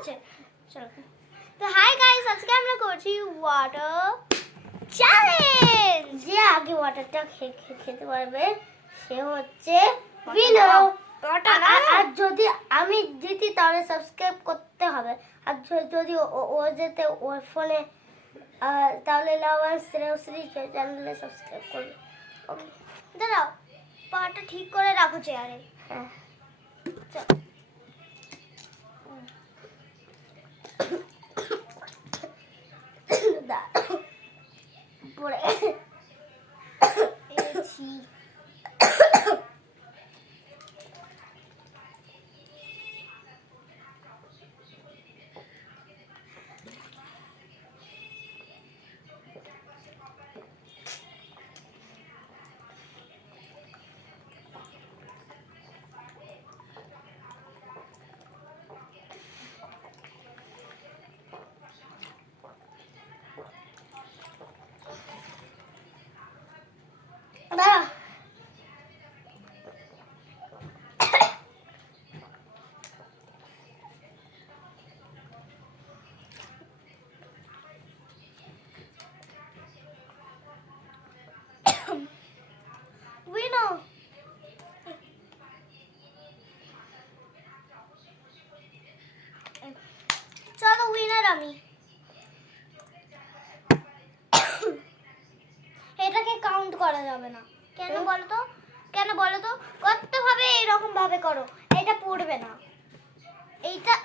আছে চলো তো হাই গাইস আজকে আমরা করছি ওয়াটার চ্যালেঞ্জ যে আগে ওয়াটারটা খেতে পারবে সে হচ্ছে উইনার আর যদি আমি জিতি তাহলে সাবস্ক্রাইব করতে হবে আর যদি ও যেতে ওর ফোনে তাহলে লাভার শ্রেয়শ্রী চ্যানেলে সাবস্ক্রাইব করবে ওকে দাঁড়াও পাটা ঠিক করে রাখো চেয়ারে হ্যাঁ চলো পড়ে এসি চলো উইনার আমি এটাকে কাউন্ট করা যাবে না কেন বলো তো কত ভাবে এরকম ভাবে করো এটা পড়বে না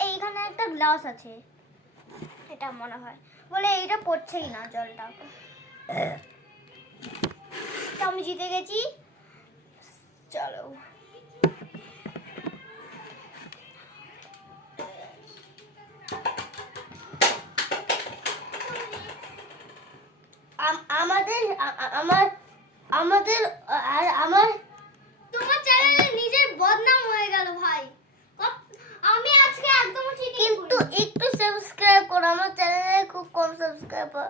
এইখানে একটা গ্লাস আছে এটা মনে হয় বলে এইটা পড়ছেই না জলটা তো আমি জিতে গেছি চলো আমার তোমার চ্যানেলে নিজের বদনাম হয়ে গেল ভাই আমি আজকে একদম কিন্তু একটু সাবস্ক্রাইব করো আমার চ্যানেলে খুব কম সাবস্ক্রাইবার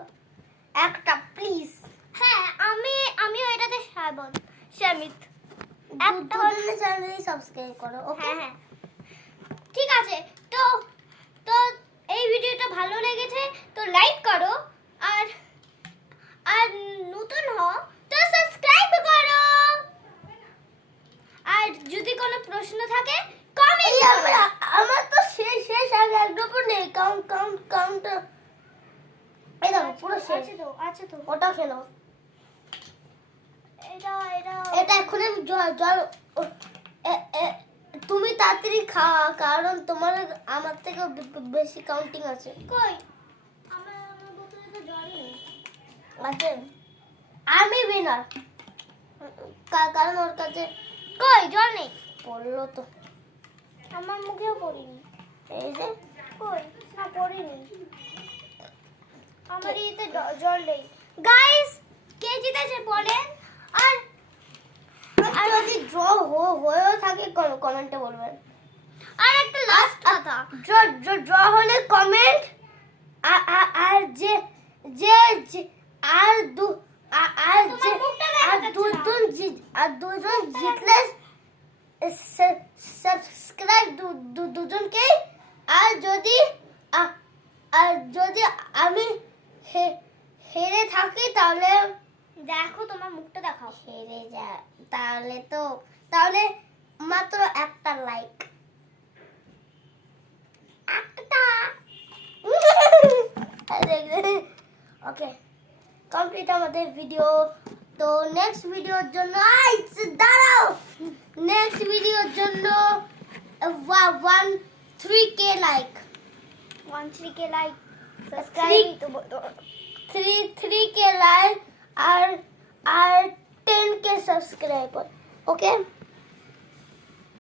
একটা প্লিজ হ্যাঁ আমিও এটাতে শামিত একটা হলে চ্যানেলে সাবস্ক্রাইব করো ওকে হ্যাঁ ঠিক আছে তো এই ভিডিওটা ভালো লেগেছে তো লাইক করো আর নতুন হও তো সাবস্ক্রাইব করো আর যদি কোনো প্রশ্ন থাকে কমেন্ট করো আমার তো শেষ আগে একদম নেই কাউন্ট এটা পুরো শেষ আছে তো ওটা খেলো এটা এখন আমি জল তুমি তাড়াতাড়ি খাও কারণ তোমার আমার থেকে বেশি কাউন্টিং আছে কই আমার বোতলে তো জলই নেই আছে আমি উইনার কারণ ওর কাছে কই জল নেই পড়লো তো আমার মুখেও পড়িনি এই যে কই না পড়িনি আমার এতে জল নেই গাইস কে জিতেছে বলেন আর যদি ড্র হয়েও থাকে কমেন্টে বলবেন আর একটা লাস্ট কথা ড্র হলে কমেন্ট আর যে দুজন জিতলে সাবস্ক্রাইব দুজনকে আর যদি আমি হেরে থাকি তাহলে দেখো তোমার মুখটা দেখাও হেরে যা তাহলে মাত্র একটা লাইক একটা ওকে কমপ্লিট আমাদের ভিডিও তো নেক্সট ভিডিওর জন্য দাঁড়াও নেক্সট ভিডিওর জন্য 3k like 3k like subscribe 3k like আর 10k সাবস্ক্রাইবার ওকে